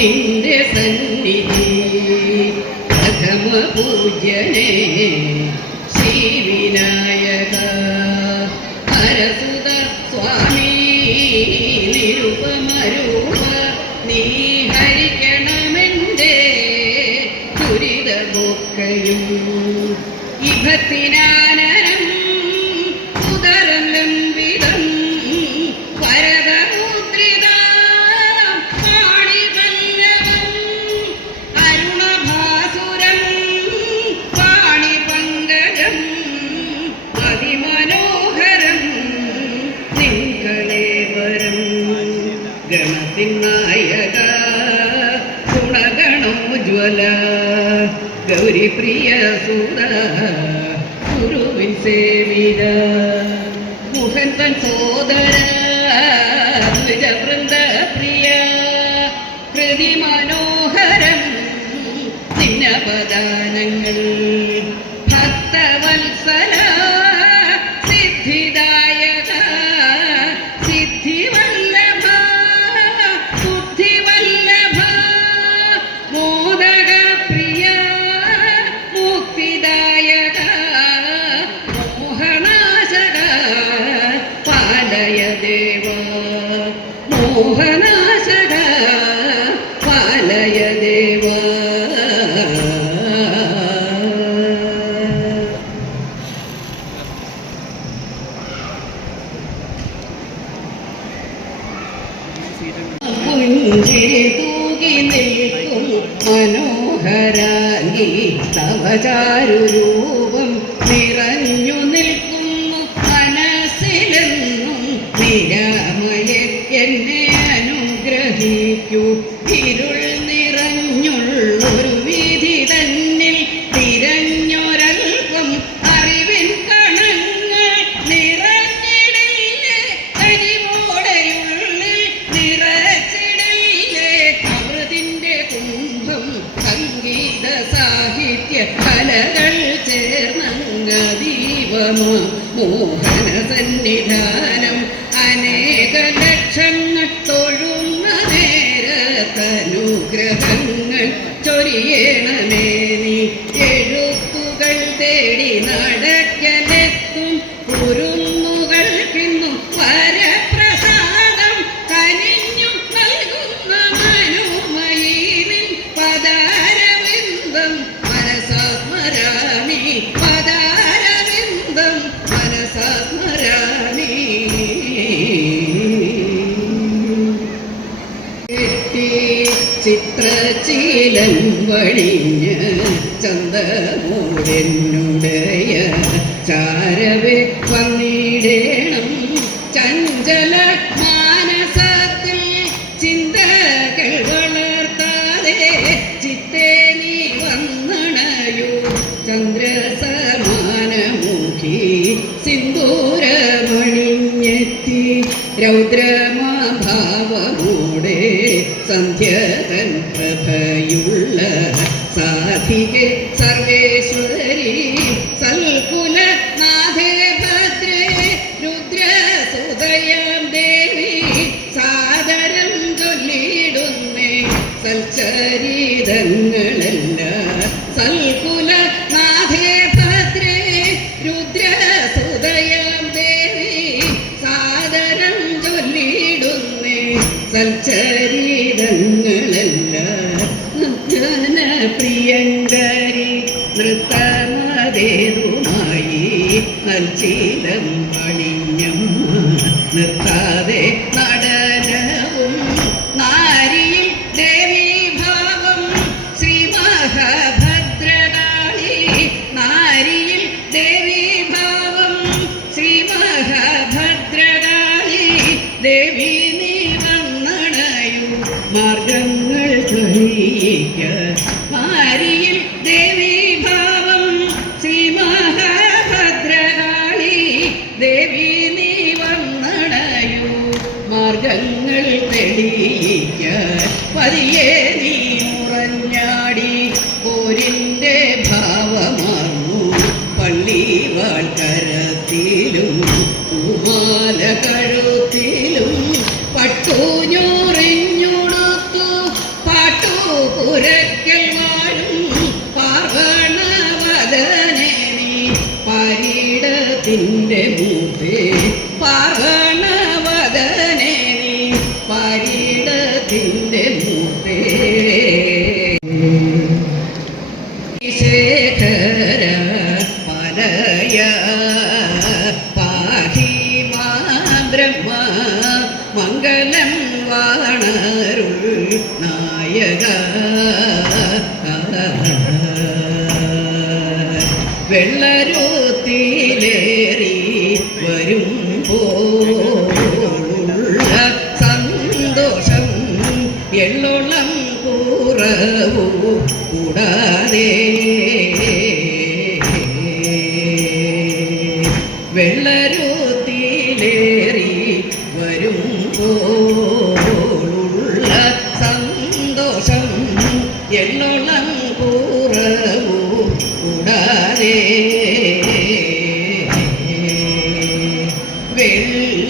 നിന്റെ സന്നിധി പ്രഥമ പൂജ്യനേ ശ്രീവിനായക ഹരസുത സ്വാമി നിരുപമരൂപ നീ ഹരിക്കണമെന്റെ ദുരിതമൊക്കെയും ഇഭത്തിനാനരം ഉദരം ലംബിതം ഗണത്തിനായക ഗുണഗണോജ്വല ഗൗരിപ്രിയ സുത ഗുരുവിൻ സേവിത മുഹൻ തൻ സോദര ദ്വിജവൃന്ദ പ്രിയ കൃതി മനോഹരം നിന്നപദാനങ്ങൾ ഭക്തവത്സല സിദ്ധിദായക സിദ്ധിവല്ലഭ ബുദ്ധിവല്ലഭ മോദക പ്രിയ മുക്തിദായക മോഹനാശക പാലയ ദേവ മോഹനാശക പാലയ ദേവ പുഞ്ചിരി തൂകി നിൽക്കും മനോഹരാംഗി തവ ചാരുരൂപം നിറഞ്ഞു നിൽക്കുന്നു മനസ്സിലെന്നും നിരാമയ എന്നെ അനുഗ്രഹിക്കൂ ഇരുൾ നിറഞ്ഞുള്ളൊരു വീതി തന്നിൽ തിരഞ്ഞൊരൽപ്പം അറിവിൻ കണങ്ങൾ നിറഞ്ഞിടയിലെ കരിമോടയുള്ളിൽ നിറച്ചിടയിലെ അമൃതിന്റെ കുംഭം സംഗീത സാഹിത്യ കലകൾ ചേർന്നീവമോ മോഹന സന്നിധാനം അനേക ലക്ഷങ്ങൾ തൊഴുന്ന നേരത്തനുഗ്രഹങ്ങൾ ചൊരിയണമേ നീ എഴുത്തുകൾ തേടി നടക്കലെത്തും കുരുന്നുകൾക്കിന്നു വരപ്രസാദം കനിഞ്ഞു നൽകുന്ന മനുമയീനിൻ പദാരവിന്ദം മനസാസ്മരാമി പദാരവിന്ദം മനസാസ്മരാമി ചിത്രചീലൻ വഴിഞ്ഞ് ചന്തമൂരെന്നുടയ ചാരവെ വന്നിടേണം ചഞ്ചല മാനസത്തിൽ ചിന്തകൾ വളർത്താതെ ചിത്തേ നീ വന്നണയൂ ചന്ദ്രസമാനമുഖി സിന്ദൂരമണിഞ്ഞെത്തി രൗദ്രമാഭാവമോടെ സന്ധ്യതൻ പ്രഭയുള്ള സാധികെ സർവേശ്വരി സൽകുല നാഥേ ഭദ്രേ രുദ്രസുതയം ദേവി സാദരം ചൊല്ലിടുന്നേ സൽചരിതങ്ങളല്ല സൽകുല നാഥേ ഭദ്രേ രുദ്രസുതയം ദേവി സാദരം ചൊല്ലിടുന്നേ സൽചരിതങ്ങളല്ല പ്രിയങ്കരി നൃത്തമതേതുമായി നൽചീലം പണിഞ്ഞം നിർത്താതെ നടനവും നാരിയിൽ ദേവീഭാവം ശ്രീ മഹാഭദ്രകാളി നാരിയിൽ ദേവീഭാവം ശ്രീ മഹാഭദ്രകാളി ദേവി നീ വന്നണയൂ മാർഗങ്ങൾ തൊഴിക്ക നാരിയിൽ ദേവീഭാവം ശ്രീ മഹാഭദ്രകാളി ദേവി നീ വന്നണയൂ മാർഗങ്ങൾ തെളിയിക്ക പതിയെ നീ മുറഞ്ഞാടി പോരിൻ്റെ ഭാവമാർന്നു പള്ളിവാൾക്കരത്തിലും പൂമാല കഴുത്തിലും പട്ടൂഞ്ഞൂറിഞ്ഞുടുത്തു പാട്ട നിന്റെ മൂർത്തേ പാർവണവദനേ നീ പാരിടത്തിൻ്റെ മൂർത്തേ ശേഖര പരയ പാഹി മാ ബ്രഹ്മ മംഗളം വാണരുൾ നായക വെള്ളരുത്തിലേറി വരുമ്പോഴുള്ള സന്തോഷം എള്ളോളം കുറവു കൂടാതെ വെള്ളരുത്തിലേറി വരുമ്പോഴുള്ള സന്തോഷം എള്ളോളം കുറവു കൂടാതെ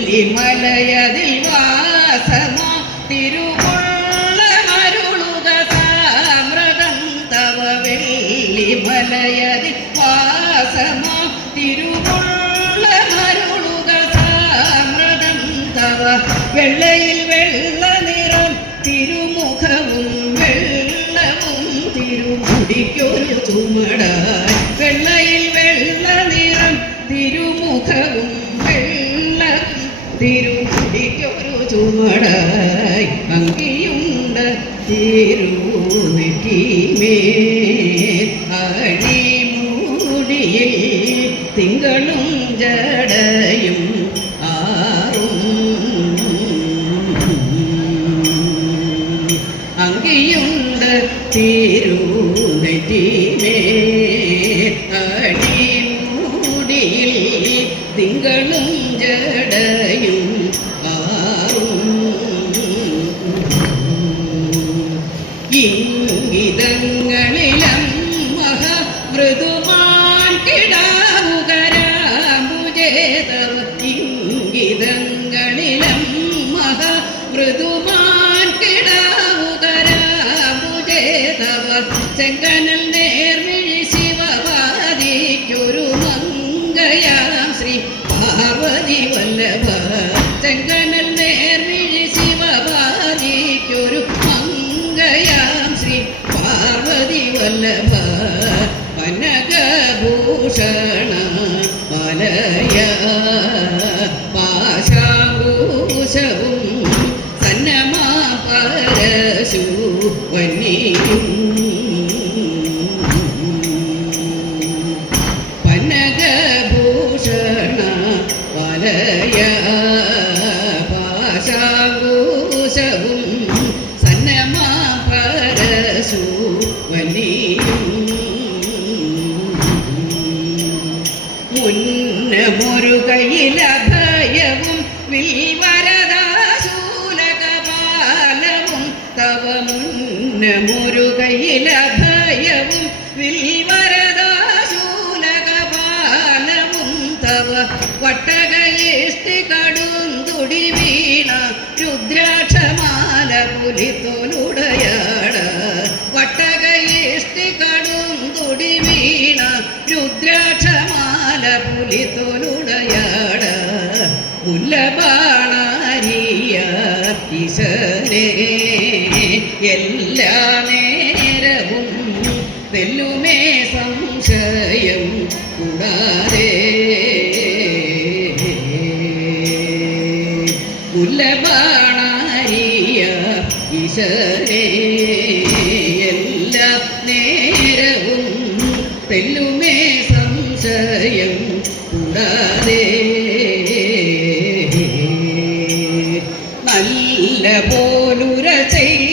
വെള്ളിമലയതിൽ വാസമാ തിരുവുള്ള മരുളുക സാമ്രതം തവ വെള്ളിമലയതിൽ വാസമാ തിരുവുള്ള മരുളുക സാമ്രതം തവ വെള്ളയിൽ വെള്ള നിറം തിരുമുഖവും വെള്ളവും തിരുമുടിക്കൊരു ചുമടായി വെള്ളയിൽ വെള്ള നിറം തിരുമുഖവും വെള്ളവും തിരുമുടിക്കൊരു ചുമടായി അങ്കിയുണ്ട് തിരുനെറ്റിമേൽ അടിമുടിയിൽ തിങ്കളും ജടയും ആറും അങ്കിയുണ്ട് തിരുനെറ്റിമേൽ അടിമുടിയിൽ തിങ്കളും ജടയും ആറും ഇംഗിതങ്ങളിലും മഹാമൃദുമാൻ കിടാവുകരാമ്പുജേതവ ഇംഗിതങ്ങളിലും മഹാമൃദുമാൻ കിടാവുകരാമ്പുജേതവ ചെങ്കനൽ നേർമിഴി ശിവവാദിക്കൊരു മംഗയാം ശ്രീ പാർവതി വല്ലഭ ചെങ്കനൽ നേർമിഴി ശിവവാദിക്കൊരു മംഗയാം ശ്രീ പാർവതി വല്ലഭ കനകഭൂഷണ വലയ പാശാഭൂഷവും സന്നമാ പരശു വന്നിയും പനകഭൂഷണ വലയ പാശാഭൂഷവും സന്നമാ പരശു വന്നിയും മുന്നമൊരു കയ്യിലഭയവും വിൽവരദാശൂലകപാലവും തവ മുന്നമൊരു കയ്യിലഭയവും വിൽവരദാശൂലകപാലവും തവ വട്ടകയിഷ്ടി കടുന്തുടി വീണ രുദ്രാക്ഷമാല പുലിത്തോലുടയാട വട്ടകയിഷ്ടി കടുന്തുടി വീണ രുദ്രാക്ഷമാല പുലിത്തോലുടയാട മുല്ലബാണാരിയ ഈശ്വരേ എല്ലാ നേരവും തെല്ലുമേ സംശയം കൂടാതെ മുല്ലബാണാരിയ ഈശ്വരേ എല്ലാ നേരവും തെല്ലുമേ സംശയം കൂടാതെ നല്ല പോലുര ചെയ്